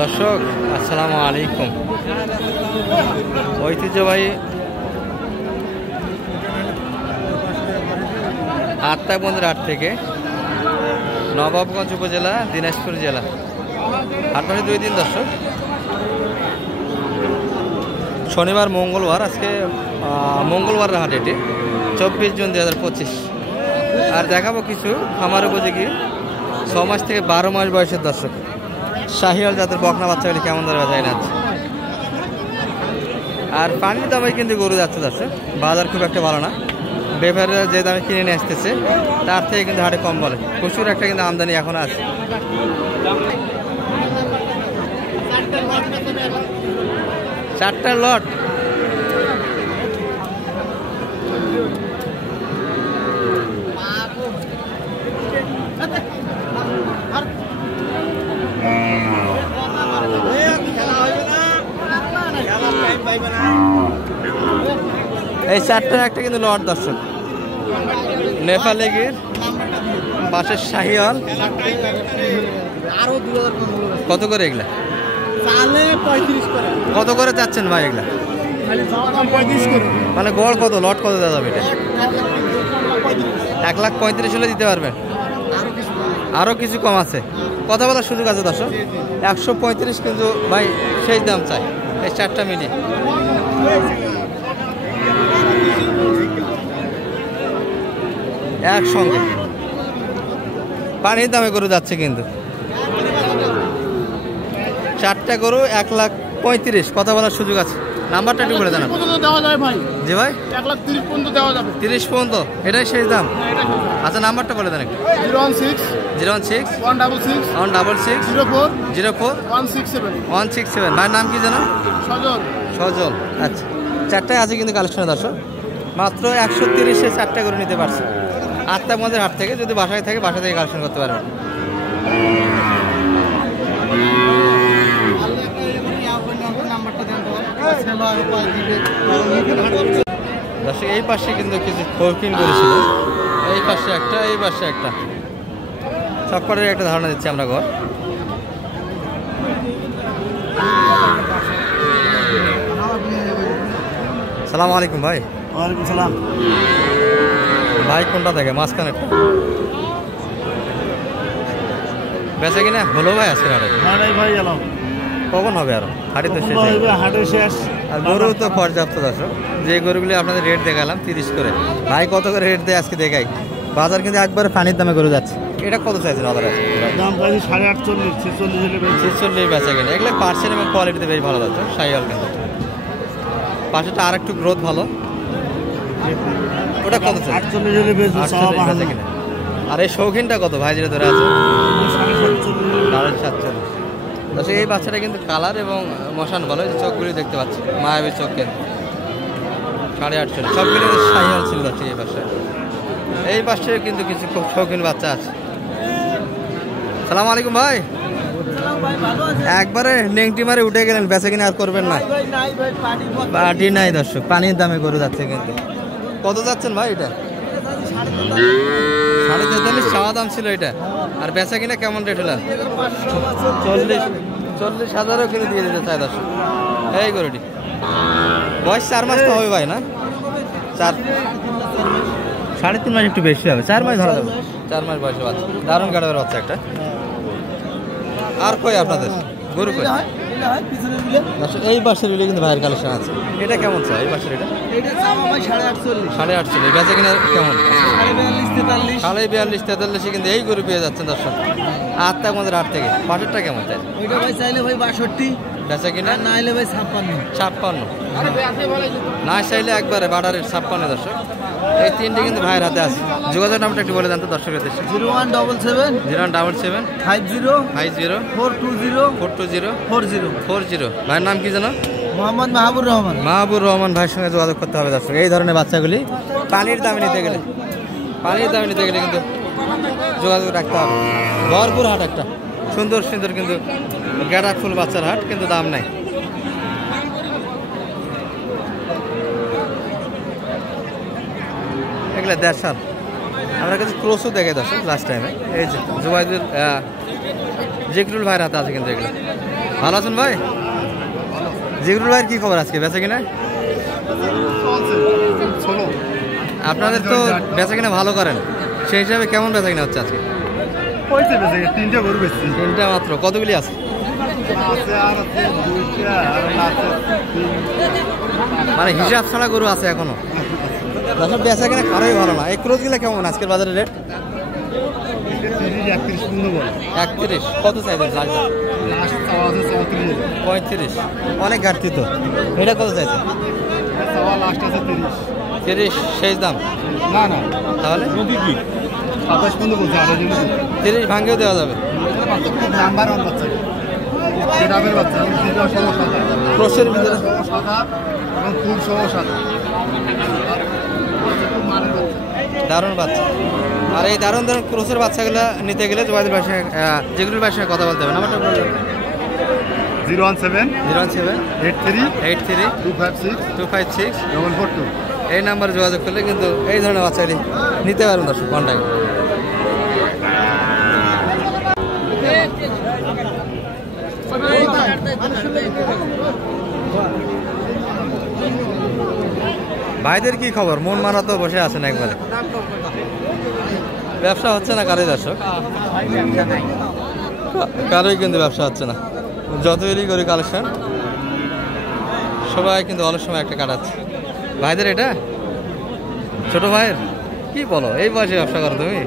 দর্শক আসসালামু আলাইকুম। ঐতিহ্যবাহী আত্মাবন্দের হাট থেকে নবাবগঞ্জ উপজেলা দিনাজপুর জেলা হাটবারে 2 দিন দর্শক, শনিবার মঙ্গলবার। আজকে মঙ্গলবার হাট, এটি 24 জুন 2025। আর দেখাবো কিছু খামার উপযোগী 6 মাস থেকে 12 মাস বয়সের দর্শক শাহিওয়াল জাতের বকনা বাচ্চাগুলি কেমন ধরে বাজায় যাচ্ছে। আর পানির দামে কিন্তু গরু যাচ্ছে দর্শক, বাজার খুব একটা ভালো না। ব্যাপারীরা যে দামে কিনে নিয়ে আসতেছে তার থেকে কিন্তু হাটে কম বলে। প্রচুর একটা কিন্তু আমদানি এখন আছে। চারটার লট এই চারটার একটা কিন্তু লট দর্শক, নেপালে গির পাশের শাহিওয়াল। কত করে এগুলা? কত করে চাচ্ছেন ভাই এগুলা? মানে গড় কত, লট কত দেওয়া যাবে? এটা 1,35,000 হলে দিতে পারবেন? আরো কিছু কম আছে, কথা বলার সুযোগ আছে দর্শক। 135 কিন্তু ভাই সেই দাম চাই এই চারটা মিলিয়ে। একসঙ্গে পানির দামে গরু যাচ্ছে কিন্তু। চারটা গরু 1,35,000, কথা বলার সুযোগ আছে। নাম্বারটা একটু বলে দেন। জি ভাই, 1,30,000 পর্যন্ত দেওয়া যাবে। 30 পর্যন্ত এটাই শেষ দাম? আচ্ছা, নাম্বারটা বলে দেন একটু। 016 166 04 167। ভাইয়ের নাম কি জানো? সজল। আচ্ছা, চারটায় আছে কিন্তু কালেকশনে দর্শক। মাত্র 130-এ চারটা করে নিতে পারছে আত্মাবন্দের হাট থেকে। যদি বাসায় থাকে বাসা থেকে কালেকশন করতে পারবেন। দর্শক এই পাশে কিন্তু কিছু ফোরকিন করেছিল, এই পাশে একটা, এই পাশে একটা, সব কটার একটা ধারণা দিচ্ছি আমরা ঘর। সালাম আলাইকুম ভাই। ওয়ালাইকুম সালাম ভাই। কোনটা থেকে? মাঝখানে বেচা কিনা হলো ভাই আজকে হাটে? ভাই গেল। কখন হবে আরো? হাটে তো শেষ। হাটে শেষ। আর গরু তো পর্যাপ্ত দর্শক। যে গরুগুলি আপনাদের রেট দেখালাম 30 করে, ভাই কত করে রেট দেয় আজকে দেখাই। বাজার কিন্তু একবারে পানির দামে গরু যাচ্ছে। এটা কত চাইছেন? দাম চাইছি 48, 46 বেচা কিনা। এগুলো পার্সেন্ট এবং কোয়ালিটিতে বেশ ভালো যাচ্ছে শাহিওয়াল কিন্তু। পাশেটা আর একটু গ্রোথ ভালো। ওটা কত চাই? 48 বেচা কিনা। আর এই শৌখিনটা কত ভাই যেটা ধরে আছে? 47। এই বাচ্চাটা কিন্তু কালার এবং মশান ভালো, চোখগুলি দেখতে পাচ্ছি মায়াবী চোখ কিন্তু। 48 সবগুলি শাহিওয়াল ছিল যাচ্ছে এই পাশে। এই পাশে কিন্তু কিছু খুব শৌখিন বাচ্চা আছে। সালাম আলাইকুম ভাই। একবারে নেংটি মারে উঠে গেলেন, বেচা কিনা আর করবেন না? পাটি নাই দর্শক, পানির দামে গরু যাচ্ছে কিন্তু। কত যাচ্ছেন ভাই এটা? 43,500 চাওয়া দাম ছিল এটা। আর বেচা কিনা কেমন রেট হলো? 40,000-ও কিনে দিয়ে দিতে চাই দর্শক এই গরুটি। বয়স 4 মাস তো হবে ভাই, না? 3.5 মাস একটু বেশি হবে, 4 মাস ধরা যাবে। 4 মাস বয়সে বাচ্চা, দারুণ গাড়াবের বাচ্চা একটা। আর কই আপনাদের গরু কই? এই বাসের বিলে কিন্তু ভাইয়ের কালেকশন আছে। এটা কেমন চাই এই বাসের? এটা 48,500। বেচা কিনা কেমন? 42-43 কিন্তু এই গরু পেয়ে যাচ্ছেন দর্শক আত্মাবন্দের হাট থেকে। পাটেরটা কেমন চাই? বেচা কিনা না হলে ভাই 56। না চাইলে একবারে বাটারের 56 দর্শক। এই তিনটে কিন্তু ভাইয়ের হাতে আছে। যোগাযোগ নামটা একটু বলে দেন তো দর্শকের দেশে। 0177 50 420 40। ভাইয়ের নাম কি জানো? মোহাম্মদ মাহবুর রহমান। মাহবুর রহমান ভাইয়ের সঙ্গে যোগাযোগ করতে হবে দর্শক। এই ধরনের বাচ্চাগুলি পানির দামে নিতে গেলে কিন্তু যোগাযোগ রাখতে হবে। ভরপুর হাট একটা, সুন্দর সুন্দর কিন্তু গাঁদা ফুল বাচ্চার হাট, কিন্তু দাম নাই। এগুলো 1.5 সাল আমরা কাছে ক্রসও দেখে দর্শক লাস্ট টাইমে। এই যে জুবাইদুল জিকরুল ভাইয়ের হাতে আছে কিন্তু এগুলো। ভালো আছেন ভাই? জিগরুল ভাইয়ের কি খবর আজকে, বেচা কিনা? আপনাদের তো বেচা কিনা ভালো করেন, সেই হিসাবে কেমন বেচা কিনা হচ্ছে আজকে? তিনটা গরু বেশি, তিনটা মাত্র। কতগুলি আছে? মানে হিসাব ছাড়া গরু আছে এখনো। দর্শক বেচা কিনা কারোই ভালো না। এই ক্রোজ গুলা কেমন আজকের বাজারের রেট? 31। কত চাইবেন? 35। অনেক ঘাটতি তো। এটা কত চাইছে? 30 শেষ দাম? না না, তাহলে 30 ভাঙেও দেওয়া যাবে। নাম্বার ওয়ান বাচ্চা, গ্রামের বাচ্চা, ক্রসের ভিতরে সাদা এবং ফুল সহ সাদা, দারুণ বাচ্চা। আর এই দারুণ দারুণ ক্রসের বাচ্চাগুলো নিতে গেলে জুবাইদুল ভাষায়, যেগুলোর ভাষায় কথা বলতে হবে। নাম্বারটা বলুন। 017 83 83 256 256 442। এই নাম্বারে যোগাযোগ করলে কিন্তু এই ধরনের বাচ্চাগুলি নিতে পারবেন দর্শক, কন্ট্যাক্ট। ভাইদের কি খবর? মন মারা তো বসে আছেন একবারে, ব্যবসা হচ্ছে না কারোই দর্শক, কারোই কিন্তু ব্যবসা হচ্ছে না। যতই করি কালেকশন, সবাই কিন্তু অলস সময় একটা কাটাচ্ছে। ভাইদের এটা ছোট ভাইয়ের কি বলো, এই বয়সে ব্যবসা করো তুমি?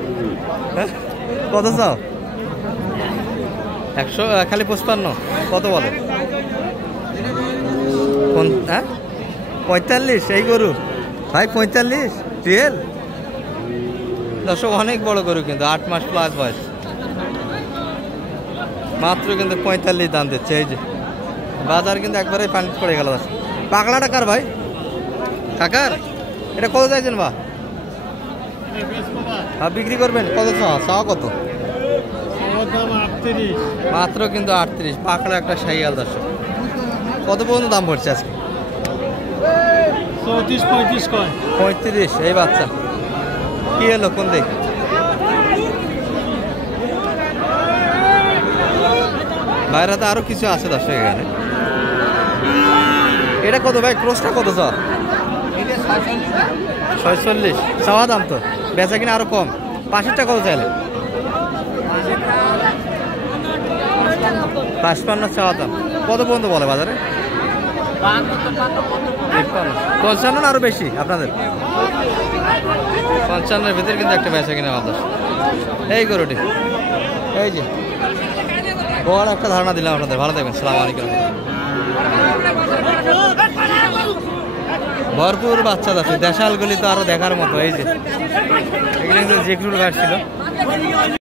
কত চাও? 100 খালি 55? কত বলে? 45 এই গরু ভাই? 45 রিয়েল? দর্শক অনেক বড় গরু কিন্তু, 8 মাস প্লাস বয়স, মাত্র কিন্তু 45 দাম দিচ্ছে। এই যে বাজার কিন্তু একবারে পানি পড়ে গেল। পাগলাটা কার ভাই? কাকার? এটা কত চাইছেন বা? বিক্রি করবেন? কত চাওয়া কত? মাত্র কিন্তু 38। পাকড়া একটা শাইয়াল দর্শক। কত পর্যন্ত দাম পড়ছে আজকে? 34-35 কয়। 35 এই বাচ্চা কি এলো কোন দিক? বাইরে তো আরো কিছু আছে দর্শক এখানে। এটা কত ভাই? ক্রসটা কত চাওয়া? 46 চাওয়া দাম তো, বেচা কিনা আরো কম। পাশেরটা কত চাইলে? 55 চাওয়া দাম। কত পর্যন্ত বলে বাজারে? 55 আরো বেশি আপনাদের? 55-এর ভিতরে কিন্তু একটা বেচা কিনা আমাদের। এই গরুটি, এই যে বড় একটা ধারণা দিলাম আপনাদের। ভালো থাকবেন, সালাম আলাইকুম। ভরপুর বাচ্চা আছে, দেশালগুলি তো আরো দেখার মতো। এই যে এগুলো কিন্তু জিগরুল ভাই ছিল।